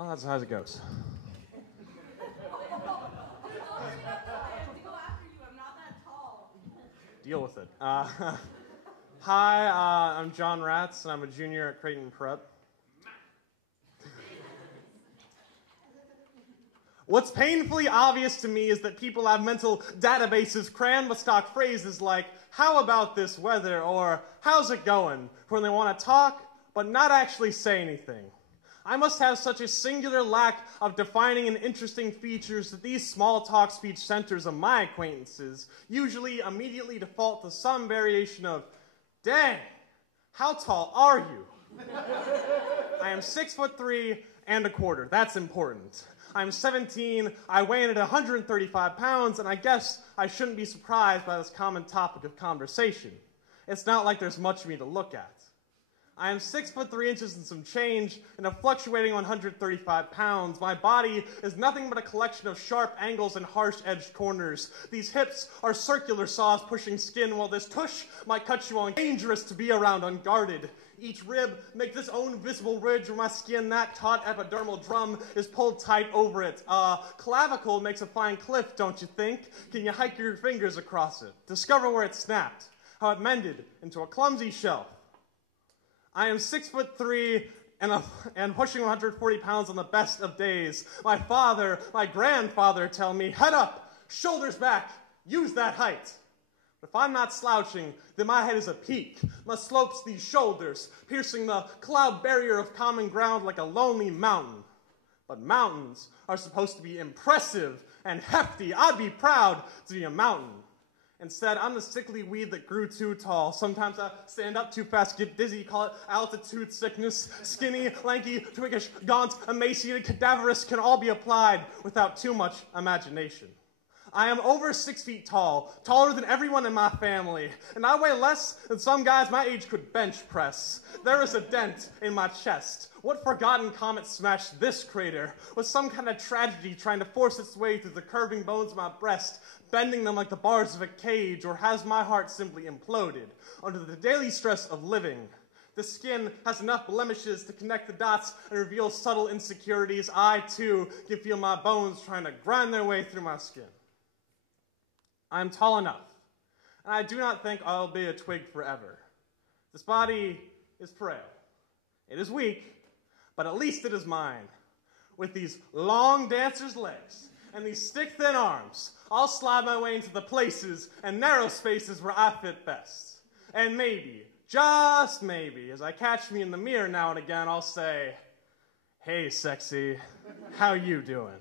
Oh, that's how it goes. Deal with it. Hi, I'm John Ratz, and I'm a junior at Creighton Prep. What's painfully obvious to me is that people have mental databases crammed with stock phrases like, how about this weather, or how's it going, when they want to talk, but not actually say anything. I must have such a singular lack of defining and interesting features that these small talk speech centers of my acquaintances usually immediately default to some variation of, dang, how tall are you? I am 6'3" and a quarter. That's important. I'm 17, I weigh in at 135 pounds, and I guess I shouldn't be surprised by this common topic of conversation. It's not like there's much for me to look at. I am 6'3" and some change, and a fluctuating 135 pounds. My body is nothing but a collection of sharp angles and harsh-edged corners. These hips are circular saws pushing skin, while this tush might cut you on. Dangerous to be around unguarded. Each rib makes its own visible ridge where my skin, that taut epidermal drum, is pulled tight over it. Clavicle makes a fine cliff, don't you think? Can you hike your fingers across it? Discover where it snapped, how it mended into a clumsy shelf. I am 6'3" and pushing 140 pounds on the best of days. My father, my grandfather tell me, head up, shoulders back, use that height. But if I'm not slouching, then my head is a peak. My slopes these shoulders, piercing the cloud barrier of common ground like a lonely mountain. But mountains are supposed to be impressive and hefty. I'd be proud to be a mountain. Instead, I'm the sickly weed that grew too tall. Sometimes I stand up too fast, get dizzy, call it altitude sickness. Skinny, lanky, twiggish, gaunt, emaciated, cadaverous can all be applied without too much imagination. I am over 6 feet tall, taller than everyone in my family, and I weigh less than some guys my age could bench press. There is a dent in my chest. What forgotten comet smashed this crater? Was some kind of tragedy trying to force its way through the curving bones of my breast, bending them like the bars of a cage, or has my heart simply imploded under the daily stress of living? The skin has enough blemishes to connect the dots and reveal subtle insecurities. I, too, can feel my bones trying to grind their way through my skin. I am tall enough, and I do not think I'll be a twig forever. This body is frail. It is weak, but at least it is mine. With these long dancer's legs and these stick-thin arms, I'll slide my way into the places and narrow spaces where I fit best. And maybe, just maybe, as I catch me in the mirror now and again, I'll say, hey, sexy, how you doing?